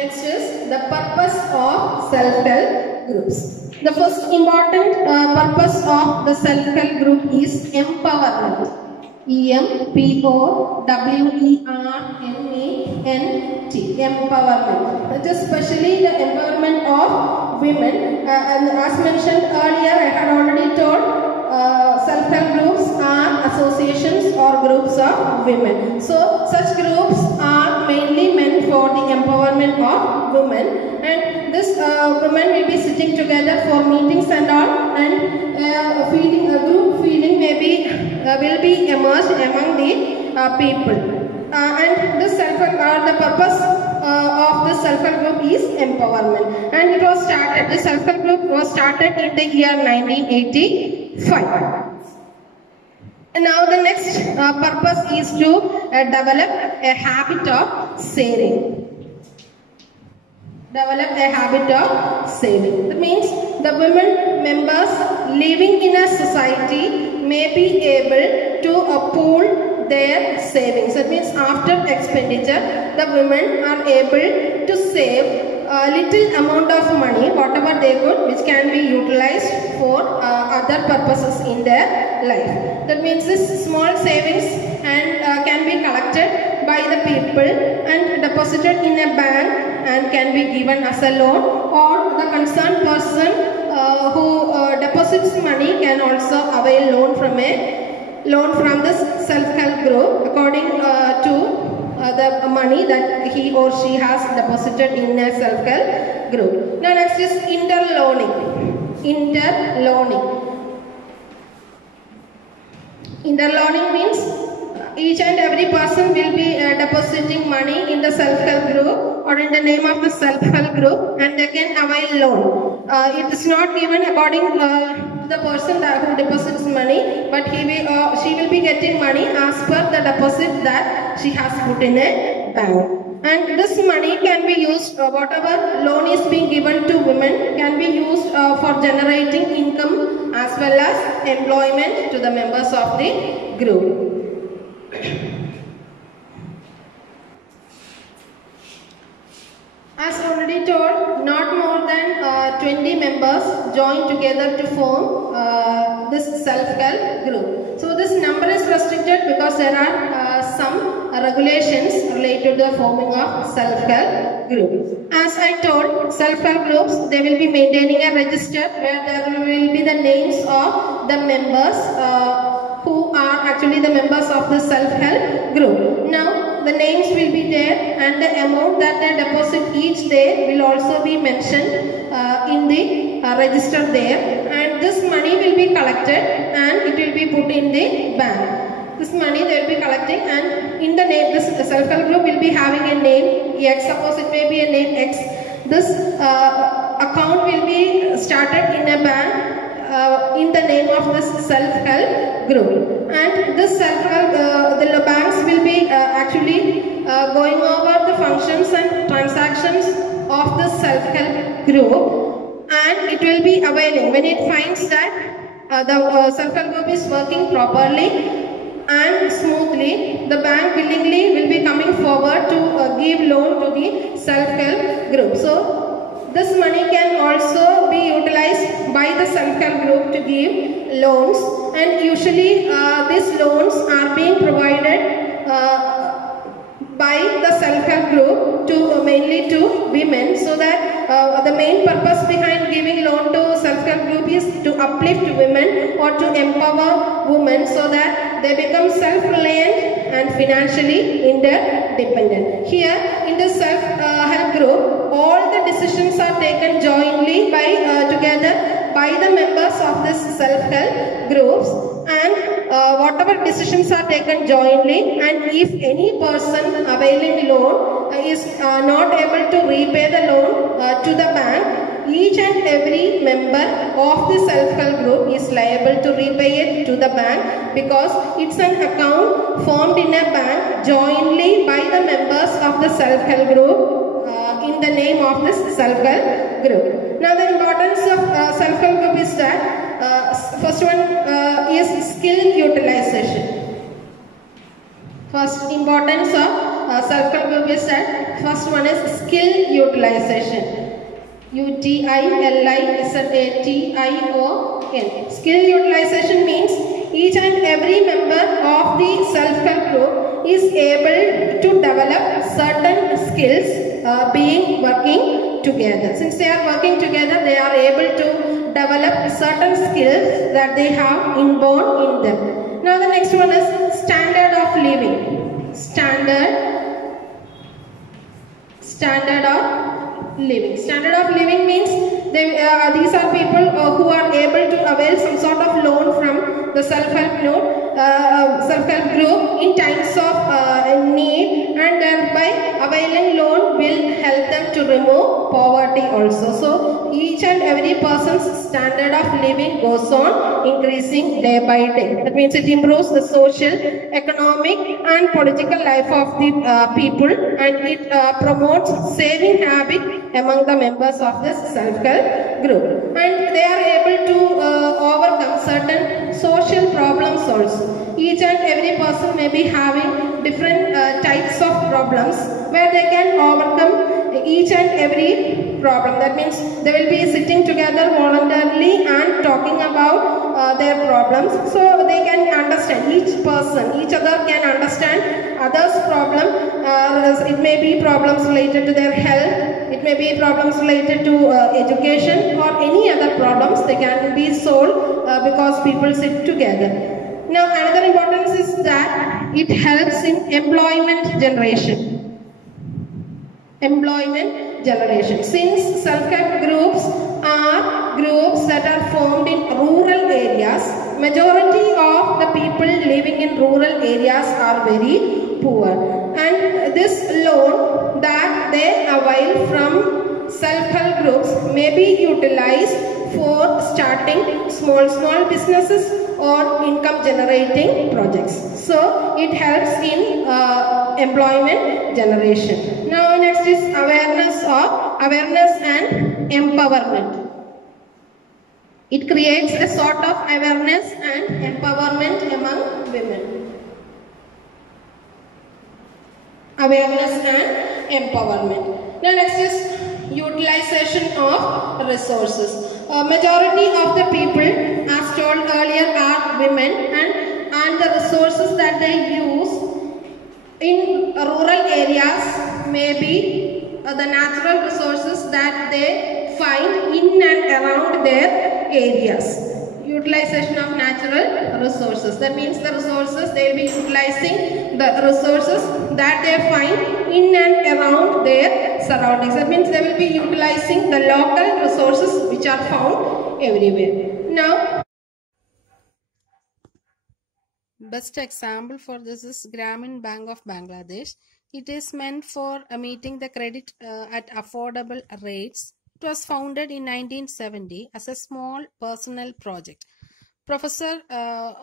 Next is the purpose of self-help groups. The first important purpose of the self-help group is empowerment. EMPOWERMENT. Empowerment. It is especially the empowerment of women. And as mentioned earlier, I had already told self-help groups are associations or groups of women. So such groups are mainly meant for the empowerment of women, and this women will be sitting together for meetings and all, and group feeling maybe will be emerged among the people. And this the purpose of this self-help group is empowerment, and it was started. The self-help group was started in the year 1985. And now the next purpose is to develop a habit of saving. Develop a habit of saving. That means the women members living in a society may be able to pool their savings. That means after expenditure, the women are able to save a little amount of money, whatever they could, which can be utilized for other purposes in their life. That means this small savings and can be collected by the people and deposited in a bank and can be given as a loan, or the concerned person who deposits money can also avail loan from this self-help group according to the money that he or she has deposited in a self-help group. Now next is interloaning. Interloaning means each and every person will be depositing money in the self-help group or in the name of the self-help group, and they can avail loan. It is not given according to the person who deposits money, but she will be getting money as per the deposit that she has put in a bank. And this money can be used, whatever loan is being given to women can be used for generating income as well as employment to the members of the group. As already told, not more than 20 members join together to form this self-help group. So this number is restricted because there are some regulations related to the forming of self-help group. As I told, self-help groups, they will be maintaining a register where there will be the names of the members who are actually the members of the self-help group. Now the names will be there, and the amount that they deposit each day will also be mentioned in the register there, and this money will be collected and it will be put in the bank. This money they will be collecting, and in the name, this self-help group will be having a name X. Suppose it may be a name X. This account will be started in a bank in the name of this self-help group, and this self-help the banks will be actually going over the functions and transactions of the self-help group, and it will be availing when it finds that the self-help group is working properly and smoothly. The bank willingly will be coming forward to give loan to the self-help group. So this money can also be utilized by the self-help group to give loans, and usually these loans are being provided by the self-help group to mainly to women, so that the main purpose behind giving loan to self-help group is to uplift women or to empower women so that they become self-reliant and financially interdependent. Here in the self-help group, all the decisions are taken jointly together by the members of this self-help groups, and whatever decisions are taken jointly, and if any person availing loan is not able to repay the loan to the bank, each and every member of the self-help group is liable to repay it to the bank, because it's an account formed in a bank jointly by the members of the self-help group in the name of this self-help group. Now the importance of self-help group is that first one is skill utilization. First importance of self-help group is that first one is skill utilization. UTILISATION. Skill utilization means each and every member of the self-help group is able to develop certain skills being working together. Since they are working together, they are able to develop certain skills that they have inborn in them. Now the next one is standard of living. Standard of living. Standard of living means these are people who are able to avail some sort of loan from the self-help group in times of need, and thereby availing loan will help them to remove poverty also. So each and every person's standard of living goes on increasing day by day. That means it improves the social, economic and political life of the people, and it promotes saving habit among the members of this self-help group, and they are able to overcome certain social problems also. Each and every person may be having different types of problems where they can overcome each and every problem. That means they will be sitting together voluntarily and talking about their problems, so they can understand, each other can understand others' problem. It may be problems related to their health, it may be problems related to education, or any other problems. They can be solved because people sit together. Now another importance is that it helps in employment generation. Since self-help groups are groups that are formed in rural areas, majority of the people living in rural areas are very poor, and this loan that they avail from self-help groups may be utilized for starting small businesses or income generating projects. So it helps in employment generation. Now next is awareness and empowerment. It creates a sort of awareness and empowerment among women. Awareness and empowerment. Now next is utilization of resources. Majority of the people, as told earlier, are women, and the resources that they use in rural areas may be the natural resources that they find in and around their areas. Utilization of natural resources. That means the resources, they will be utilizing the resources that they find in and around their surroundings. That means they will be utilizing the local resources which are found everywhere. Now, best example for this is Grameen Bank of Bangladesh. It is meant for meeting the credit at affordable rates. It was founded in 1970 as a small personal project. Professor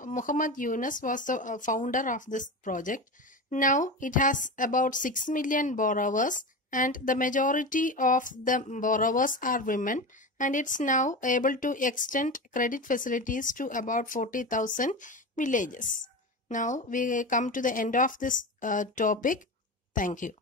Muhammad Yunus was the founder of this project. Now it has about 6 million borrowers, and the majority of the borrowers are women, and it's now able to extend credit facilities to about 40,000 villages. Now we come to the end of this topic. Thank you.